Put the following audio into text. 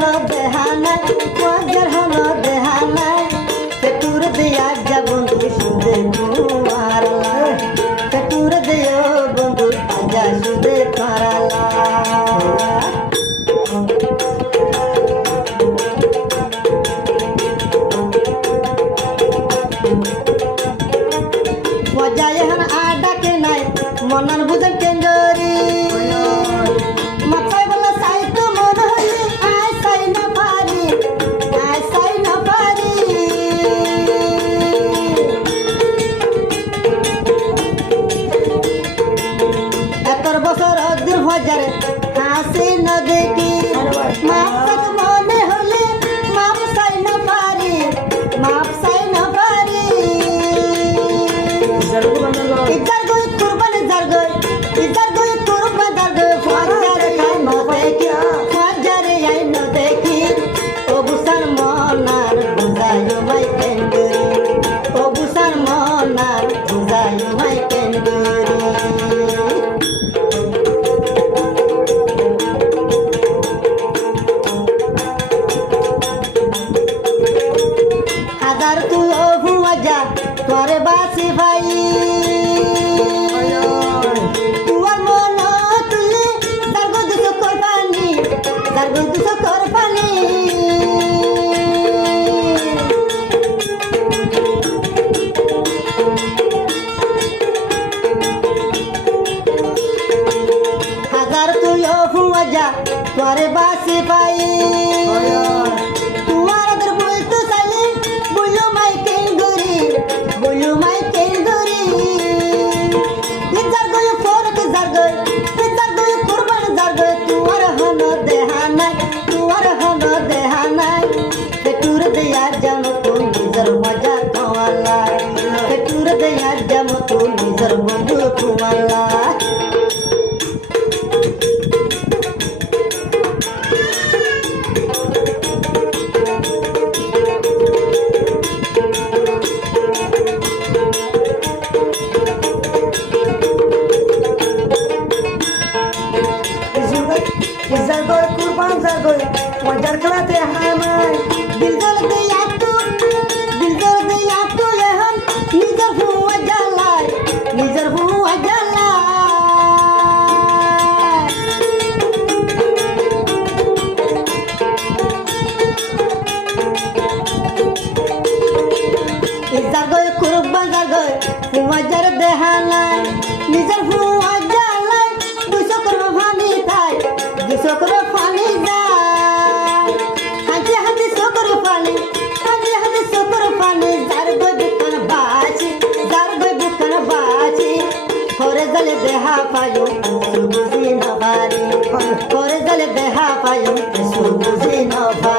হলো দেহানায় মজার হলো দেহানায় পেটুর দিয়া যা বন্ধু সুদে তোমার লাই পেটুর দিও বন্ধু যা সুদে তারালা মজা এখন আডাকে নাই মনার বুঝেন কেন্দ্রি মাথায় বলে সাই তো মনে হইলে আয় সাই না পারি আয় সাই না পারি এতর বছর অদূর হাজারে হাসি না দেখি মাপ মনে হলে মাপ সাই না পারি মাপ সাই না পারি ইজার গই কুরবানি জার গই ইজার গই কুরবানি জার গই ফাজার খাই ন দেখি ফাজারে আই ন দেখি অবুসার মনার বুঝায়ো মাই কেন্দ্রি অবুসার মনার বুঝায়ো মাই কেন্দ্রি হাজার তুই অভুয়া যা তোরে বাসি ভাই তুয়ার মন তুলে দার্গো দুশো করবানি দার্গো দুশো করবানি হাজার তুই অভুয়া যা তোরে বাসি ভাই তুয়ার আদর বলতো চাইলে বললো মাই কেন্দ্রি বললো মাই কেন্দ্রি জার গয় ফরক জার গয় কুরবান জার গয় তুয়ার হন দেহানায় তুয়ার হন দেহানায় পেটুর দেয়া জাম তো নিজর মজা খাওয়ালা পেটুর দেয়া জাম তো নিজর বন্ধু খাওয়ালা ইজার গয় কুরবান জার গয় মজার খেলাতে হানায় দিল দে আতো এখন নিজর হুয়া জ্বালায় নিজর হুয়া জ্বালায় ইজার গয় কুরবান জার গয় মজার দেহানায় নিজর হুয়া জ্বালায় দুশো করবো ফানি খায় দুশো করবো ফানি যায় হাতে হাতে শোকর ফানি হাতে হাতে শোকর ফানি যার গই বুকান বাছি করে জলে দেহা পায়ো সুবুঝি না পারি করে জলে দেহা পায়ো সুবুঝি না পারি